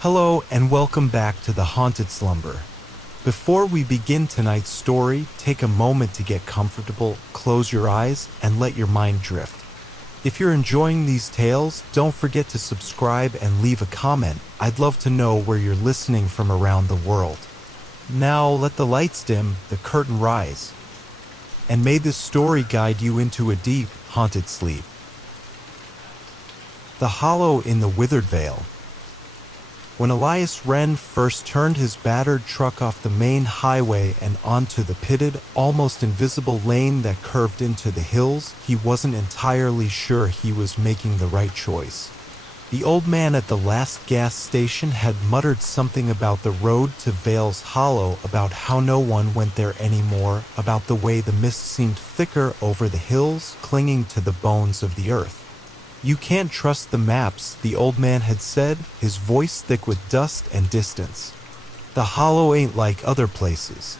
Hello and welcome back to the Haunted Slumber. Before we begin tonight's story, take a moment to get comfortable, close your eyes, and let your mind drift. If you're enjoying these tales, don't forget to subscribe and leave a comment. I'd love to know where you're listening from around the world. Now let the lights dim, the curtain rise, and may this story guide you into a deep, haunted sleep. The Hollow in the Withered Vale. When Elias Wren first turned his battered truck off the main highway and onto the pitted, almost invisible lane that curved into the hills, he wasn't entirely sure he was making the right choice. The old man at the last gas station had muttered something about the road to Vale's Hollow, about how no one went there anymore, about the way the mist seemed thicker over the hills, clinging to the bones of the earth. "You can't trust the maps," the old man had said, his voice thick with dust and distance. "The Hollow ain't like other places.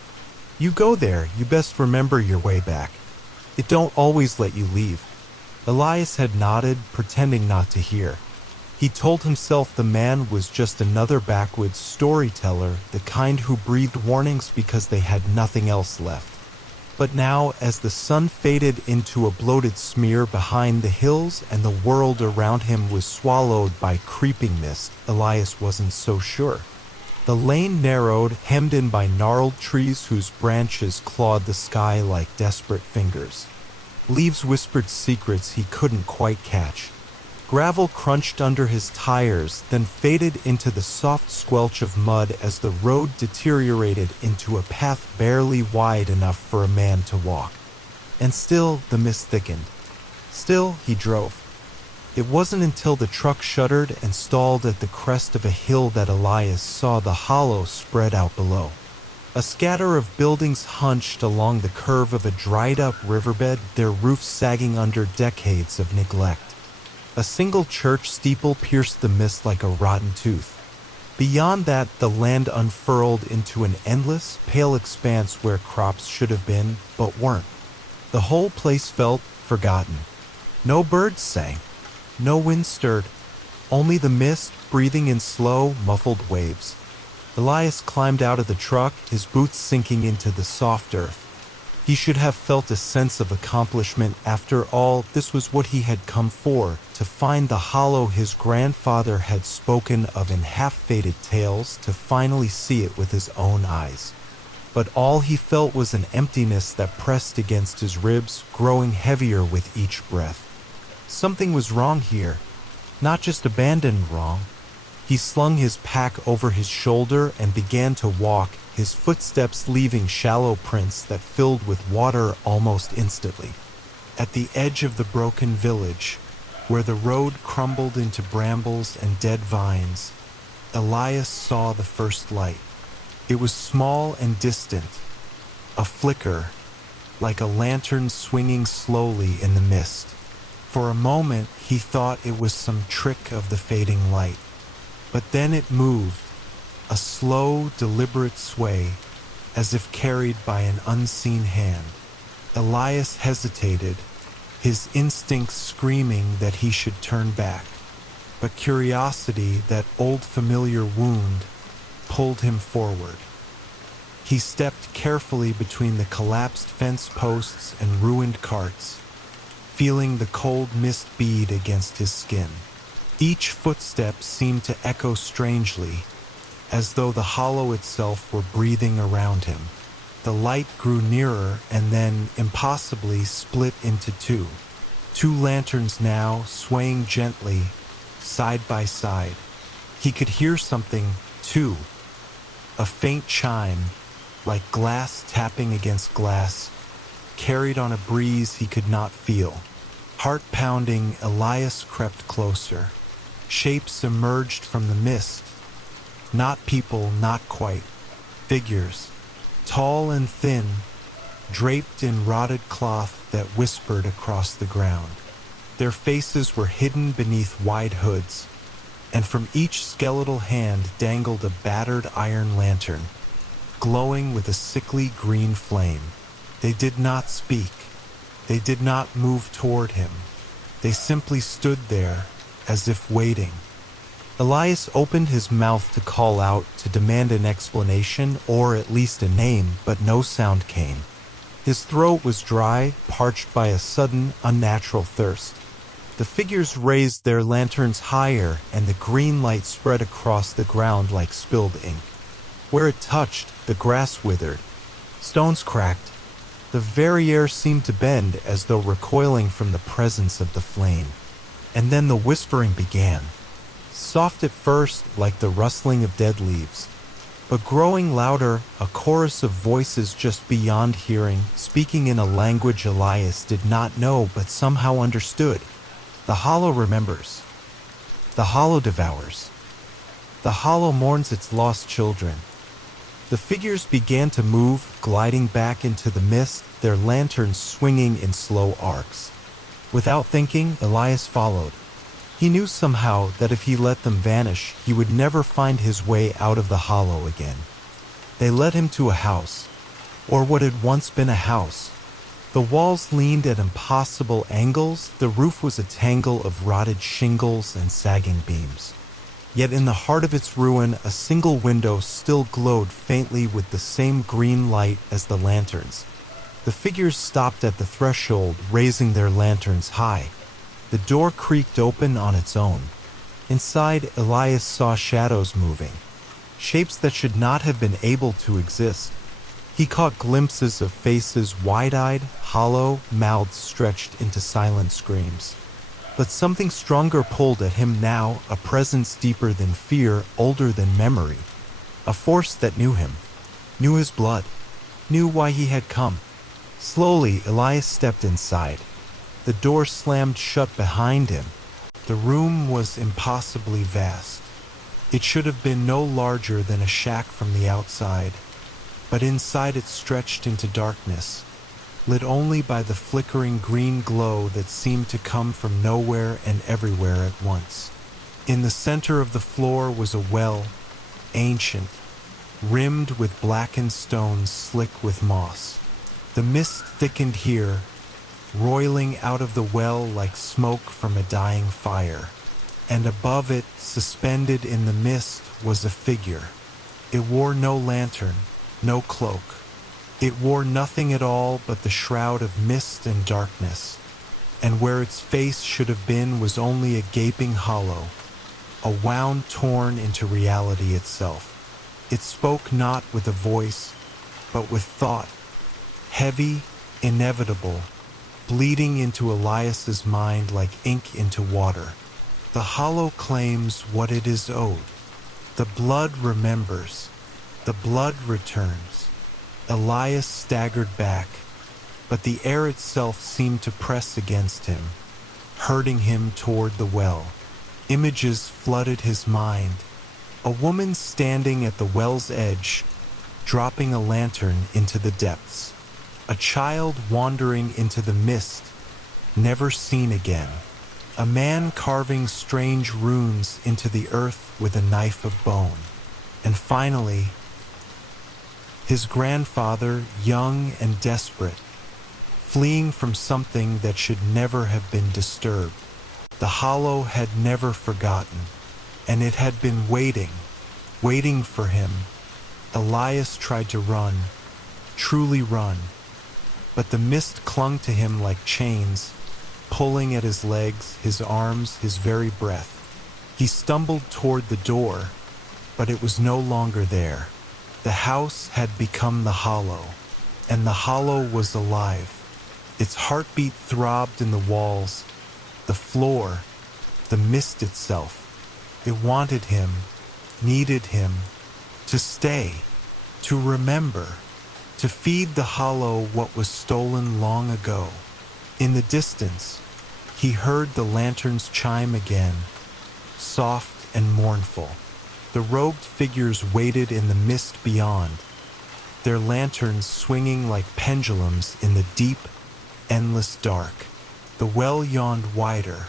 You go there, you best remember your way back. It don't always let you leave." Elias had nodded, pretending not to hear. He told himself the man was just another backwoods storyteller, the kind who breathed warnings because they had nothing else left. But now, as the sun faded into a bloated smear behind the hills and the world around him was swallowed by creeping mist, Elias wasn't so sure. The lane narrowed, hemmed in by gnarled trees whose branches clawed the sky like desperate fingers. Leaves whispered secrets he couldn't quite catch. Gravel crunched under his tires, then faded into the soft squelch of mud as the road deteriorated into a path barely wide enough for a man to walk. And still the mist thickened. Still he drove. It wasn't until the truck shuddered and stalled at the crest of a hill that Elias saw the hollow spread out below. A scatter of buildings hunched along the curve of a dried-up riverbed, their roofs sagging under decades of neglect. A single church steeple pierced the mist like a rotten tooth. Beyond that, the land unfurled into an endless, pale expanse where crops should have been, but weren't. The whole place felt forgotten. No birds sang. No wind stirred. Only the mist, breathing in slow, muffled waves. Elias climbed out of the truck, his boots sinking into the soft earth. He should have felt a sense of accomplishment. After all, this was what he had come for, to find the hollow his grandfather had spoken of in half-faded tales, to finally see it with his own eyes. But all he felt was an emptiness that pressed against his ribs, growing heavier with each breath. Something was wrong here. Not just abandoned wrong. He slung his pack over his shoulder and began to walk, his footsteps leaving shallow prints that filled with water almost instantly. At the edge of the broken village, where the road crumbled into brambles and dead vines, Elias saw the first light. It was small and distant, a flicker, like a lantern swinging slowly in the mist. For a moment, he thought it was some trick of the fading light. But then it moved, a slow, deliberate sway, as if carried by an unseen hand. Elias hesitated, his instincts screaming that he should turn back. But curiosity, that old familiar wound, pulled him forward. He stepped carefully between the collapsed fence posts and ruined carts, feeling the cold mist bead against his skin. Each footstep seemed to echo strangely, as though the hollow itself were breathing around him. The light grew nearer and then, impossibly, split into two. Two lanterns now, swaying gently, side by side. He could hear something, too. A faint chime, like glass tapping against glass, carried on a breeze he could not feel. Heart pounding, Elias crept closer. Shapes emerged from the mist. Not people, not quite. Figures, tall and thin, draped in rotted cloth that whispered across the ground. Their faces were hidden beneath wide hoods, and from each skeletal hand dangled a battered iron lantern, glowing with a sickly green flame. They did not speak. They did not move toward him. They simply stood there, as if waiting. Elias opened his mouth to call out, to demand an explanation or at least a name, but no sound came. His throat was dry, parched by a sudden, unnatural thirst. The figures raised their lanterns higher, and the green light spread across the ground like spilled ink. Where it touched, the grass withered. Stones cracked. The very air seemed to bend as though recoiling from the presence of the flame. And then the whispering began. Soft at first, like the rustling of dead leaves, but growing louder, a chorus of voices just beyond hearing, speaking in a language Elias did not know but somehow understood. The hollow remembers. The hollow devours. The hollow mourns its lost children. The figures began to move, gliding back into the mist, their lanterns swinging in slow arcs. Without thinking, Elias followed. He knew somehow that if he let them vanish, he would never find his way out of the hollow again. They led him to a house, or what had once been a house. The walls leaned at impossible angles, the roof was a tangle of rotted shingles and sagging beams. Yet in the heart of its ruin, a single window still glowed faintly with the same green light as the lanterns. The figures stopped at the threshold, raising their lanterns high. The door creaked open on its own. Inside, Elias saw shadows moving, shapes that should not have been able to exist. He caught glimpses of faces wide-eyed, hollow, mouths stretched into silent screams. But something stronger pulled at him now, a presence deeper than fear, older than memory. A force that knew him, knew his blood, knew why he had come. Slowly, Elias stepped inside. The door slammed shut behind him. The room was impossibly vast. It should have been no larger than a shack from the outside, but inside it stretched into darkness, lit only by the flickering green glow that seemed to come from nowhere and everywhere at once. In the center of the floor was a well, ancient, rimmed with blackened stones slick with moss. The mist thickened here, roiling out of the well like smoke from a dying fire. And above it, suspended in the mist, was a figure. It wore no lantern, no cloak. It wore nothing at all but the shroud of mist and darkness. And where its face should have been was only a gaping hollow, a wound torn into reality itself. It spoke not with a voice, but with thought, heavy, inevitable, bleeding into Elias's mind like ink into water. The hollow claims what it is owed. The blood remembers. The blood returns. Elias staggered back, but the air itself seemed to press against him, hurting him toward the well. Images flooded his mind. A woman standing at the well's edge, dropping a lantern into the depths. A child wandering into the mist, never seen again. A man carving strange runes into the earth with a knife of bone. And finally, his grandfather, young and desperate, fleeing from something that should never have been disturbed. The hollow had never forgotten, and it had been waiting for him. Elias tried to run, truly run, but the mist clung to him like chains, pulling at his legs, his arms, his very breath. He stumbled toward the door, but it was no longer there. The house had become the hollow, and the hollow was alive. Its heartbeat throbbed in the walls, the floor, the mist itself. It wanted him, needed him, to stay, to remember, to feed the hollow what was stolen long ago. In the distance, he heard the lanterns chime again, soft and mournful. The robed figures waited in the mist beyond, their lanterns swinging like pendulums in the deep, endless dark. The well yawned wider,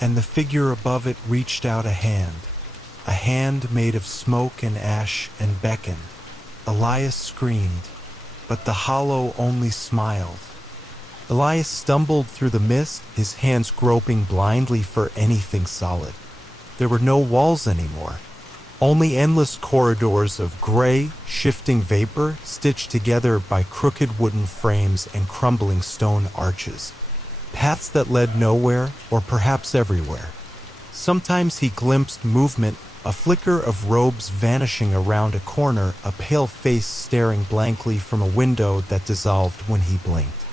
and the figure above it reached out a hand made of smoke and ash, and beckoned. Elias screamed, but the hollow only smiled. Elias stumbled through the mist, his hands groping blindly for anything solid. There were no walls anymore. Only endless corridors of gray, shifting vapor stitched together by crooked wooden frames and crumbling stone arches. Paths that led nowhere, or perhaps everywhere. Sometimes he glimpsed movement, a flicker of robes vanishing around a corner, a pale face staring blankly from a window that dissolved when he blinked.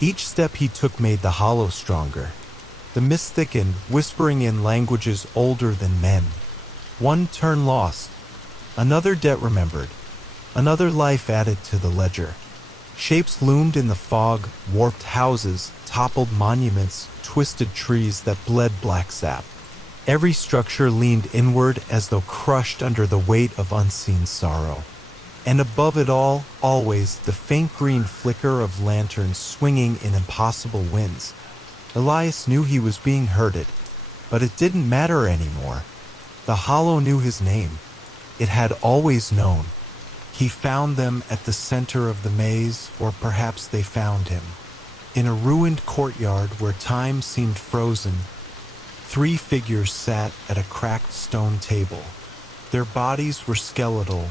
Each step he took made the hollow stronger. The mist thickened, whispering in languages older than men. One turn lost, another debt remembered, another life added to the ledger. Shapes loomed in the fog, warped houses, toppled monuments, twisted trees that bled black sap. Every structure leaned inward as though crushed under the weight of unseen sorrow. And above it all, always, the faint green flicker of lanterns swinging in impossible winds. Elias knew he was being herded, but it didn't matter anymore. The hollow knew his name. It had always known. He found them at the center of the maze, or perhaps they found him. In a ruined courtyard where time seemed frozen, 3 figures sat at a cracked stone table. Their bodies were skeletal,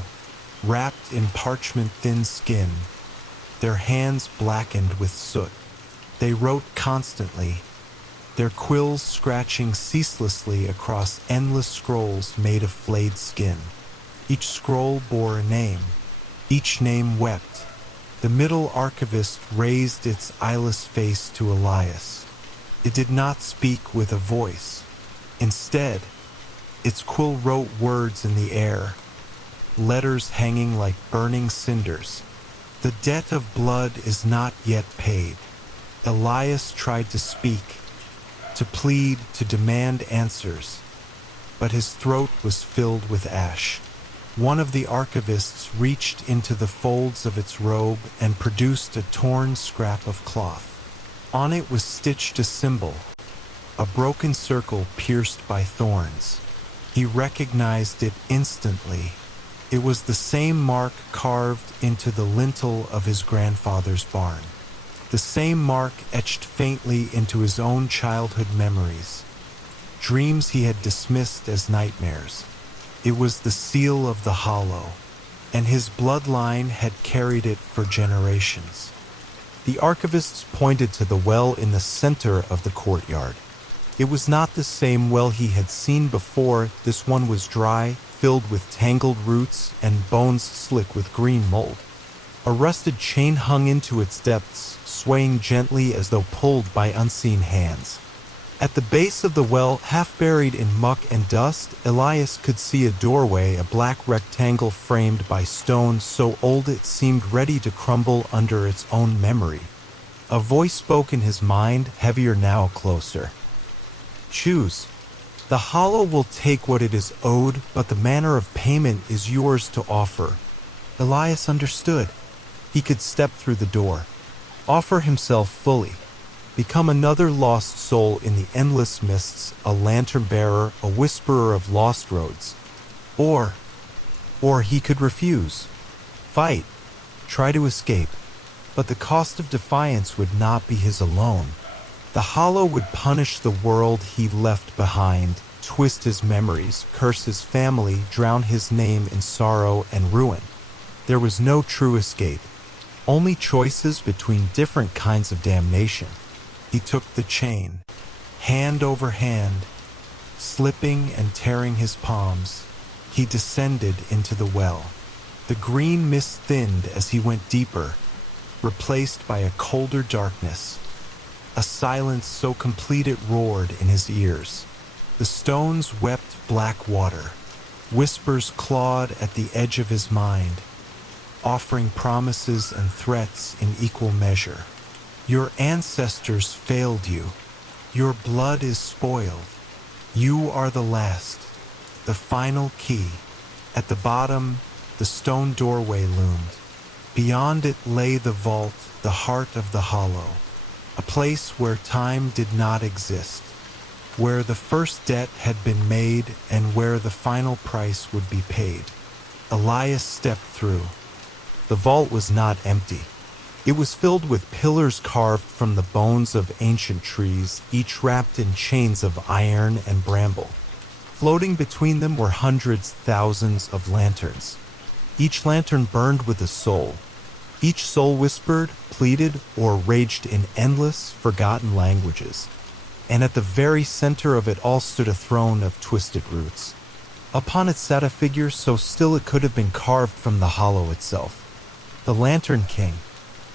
wrapped in parchment-thin skin, their hands blackened with soot. They wrote constantly, their quills scratching ceaselessly across endless scrolls made of flayed skin. Each scroll bore a name. Each name wept. The middle archivist raised its eyeless face to Elias. It did not speak with a voice. Instead, its quill wrote words in the air, letters hanging like burning cinders. The debt of blood is not yet paid. Elias tried to speak, to plead, to demand answers, but his throat was filled with ash. One of the archivists reached into the folds of its robe and produced a torn scrap of cloth. On it was stitched a symbol, a broken circle pierced by thorns. He recognized it instantly. It was the same mark carved into the lintel of his grandfather's barn. The same mark etched faintly into his own childhood memories, dreams he had dismissed as nightmares. It was the seal of the hollow, and his bloodline had carried it for generations. The archivists pointed to the well in the center of the courtyard. It was not the same well he had seen before. This one was dry, filled with tangled roots and bones slick with green mold. A rusted chain hung into its depths, swaying gently as though pulled by unseen hands. At the base of the well, half buried in muck and dust, Elias could see a doorway, a black rectangle framed by stone so old it seemed ready to crumble under its own memory. A voice spoke in his mind, heavier now, closer. Choose. The hollow will take what it is owed, but the manner of payment is yours to offer. Elias understood. He could step through the door, offer himself fully, become another lost soul in the endless mists, a lantern bearer, a whisperer of lost roads. Or he could refuse, fight, try to escape, but the cost of defiance would not be his alone. The hollow would punish the world he left behind, twist his memories, curse his family, drown his name in sorrow and ruin. There was no true escape. Only choices between different kinds of damnation. He took the chain, hand over hand, slipping and tearing his palms. He descended into the well. The green mist thinned as he went deeper, replaced by a colder darkness. A silence so complete it roared in his ears. The stones wept black water. Whispers clawed at the edge of his mind, offering promises and threats in equal measure. Your ancestors failed you. Your blood is spoiled. You are the last, the final key. At the bottom, the stone doorway loomed. Beyond it lay the vault, the heart of the hollow, a place where time did not exist, where the first debt had been made and where the final price would be paid. Elias stepped through. The vault was not empty. It was filled with pillars carved from the bones of ancient trees, each wrapped in chains of iron and bramble. Floating between them were hundreds, thousands of lanterns. Each lantern burned with a soul. Each soul whispered, pleaded, or raged in endless, forgotten languages. And at the very center of it all stood a throne of twisted roots. Upon it sat a figure so still it could have been carved from the hollow itself. The Lantern King.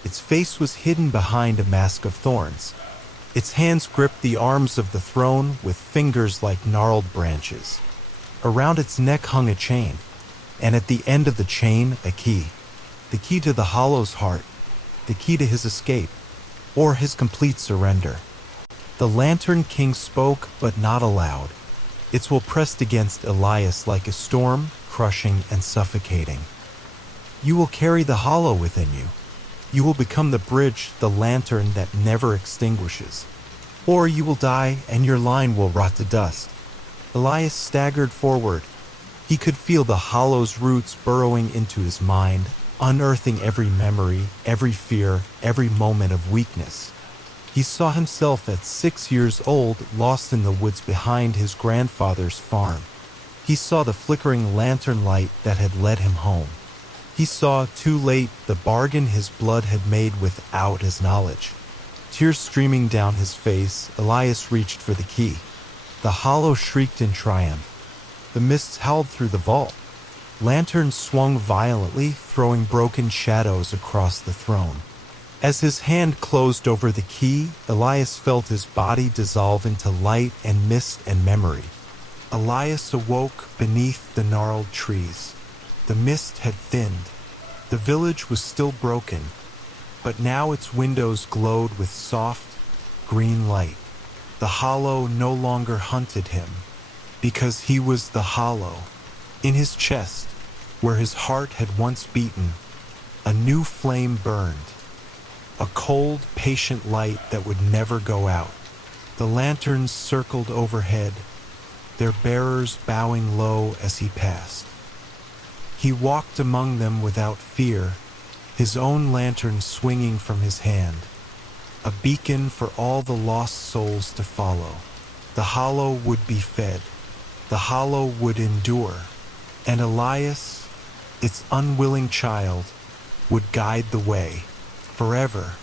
Its face was hidden behind a mask of thorns. Its hands gripped the arms of the throne with fingers like gnarled branches. Around its neck hung a chain, and at the end of the chain a key. The key to the Hollow's heart, the key to his escape, or his complete surrender. The Lantern King spoke, but not aloud. Its will pressed against Elias like a storm, crushing and suffocating. You will carry the Hollow within you. You will become the bridge, the lantern that never extinguishes. Or you will die and your line will rot to dust. Elias staggered forward. He could feel the Hollow's roots burrowing into his mind, unearthing every memory, every fear, every moment of weakness. He saw himself at 6 years old, lost in the woods behind his grandfather's farm. He saw the flickering lantern light that had led him home. He saw, too late, the bargain his blood had made without his knowledge. Tears streaming down his face, Elias reached for the key. The Hollow shrieked in triumph. The mists howled through the vault. Lanterns swung violently, throwing broken shadows across the throne. As his hand closed over the key, Elias felt his body dissolve into light and mist and memory. Elias awoke beneath the gnarled trees. The mist had thinned. The village was still broken, but now its windows glowed with soft, green light. The Hollow no longer hunted him, because he was the Hollow. In his chest, where his heart had once beaten, a new flame burned. A cold, patient light that would never go out. The lanterns circled overhead, their bearers bowing low as he passed. He walked among them without fear, his own lantern swinging from his hand, a beacon for all the lost souls to follow. The Hollow would be fed, the Hollow would endure, and Elias, its unwilling child, would guide the way. Forever.